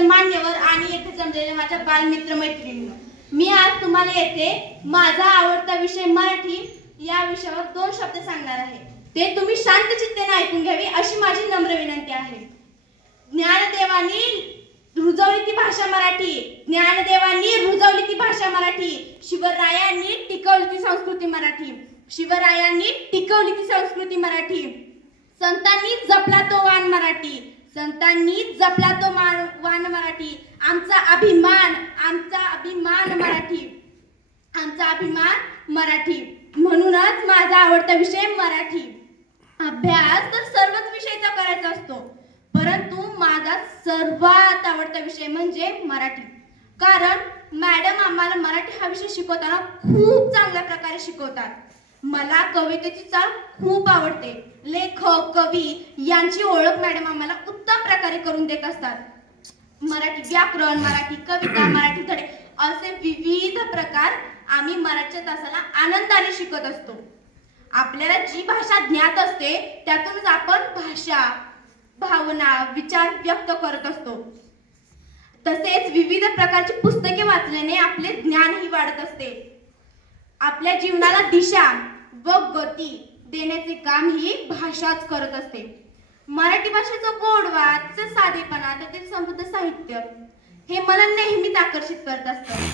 माझे मान्यवर आणि येथे जमलेले माझ्या बालमित्र मैत्रिणींनो, मी आज तुम्हाला येथे माझा आवडता विषय मराठी या विषयावर 2 शब्द सांगणार आहे. ते तुम्ही शांत चित्तेने ऐकून घ्यावी अशी माझी नम्र विनंती आहे. ज्ञानदेवांनी रुजवली ती भाषा मराठी, ज्ञानदेवांनी रुजवली ती भाषा मराठी, शिवरायांनी टिकवली ती संस्कृती मराठी, शिवरायांनी टिकवली ती संस्कृती मराठी, संतांनी जपला तो वान मराठी, संतांनी जपला तो वान मराठी, आमचा अभिमान मराठी, आमचा अभिमान मराठी. म्हणूनच माझा आवडता विषय मराठी. अभ्यास तर सर्वच विषयाचा करायचा असतो, परंतु माझा सर्वात आवडता विषय म्हणजे मराठी. कारण मॅडम आम्हाला मराठी हा विषय शिकवताना खूप चांगल्या प्रकारे शिकवतात. मला कवितेची चाल खूप आवडते. लेखक कवी यांची ओळख मॅडम आम्हाला उत्तम प्रकारे करून देत असतात. मराठी व्याकरण, मराठी कविता, मराठी धडे असे विविध प्रकार आम्ही मराठीच्या तासाला आनंदाने शिकत असतो. आपल्याला जी भाषा ज्ञात असते त्यातूनच आपण भाषा, भावना, विचार व्यक्त करत असतो. तसेच विविध प्रकारची पुस्तके वाचल्याने आपले ज्ञानही वाढत असते. आपल्या जीवनाला दिशा व गती देण्याचे काम ही भाषाच करत असते. मराठी भाषेचा गोडवा, तिचा साधेपणा, त्यातील समृद्ध साहित्य हे मला नेहमीच आकर्षित करत असतं.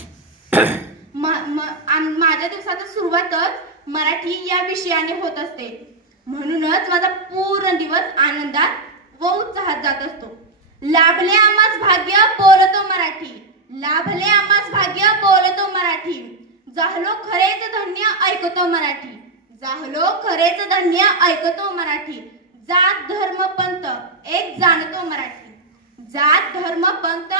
माझ्या दिवसाची सुरुवातच मराठी या विषयाने होत असते. म्हणूनच माझा पूर्ण दिवस आनंदात व उत्साहात जात असतो. लाभले आम्हास भाग्य बोलतो मराठी, लाभले आम्हास भाग्य बोलतो मराठी, झालो खरेच धन्य ऐकतो मराठी, झालो खरेच धन्य ऐकतो मराठी, जात धर्म पंथ एक जाणतो मराठी, जात धर्म पंथ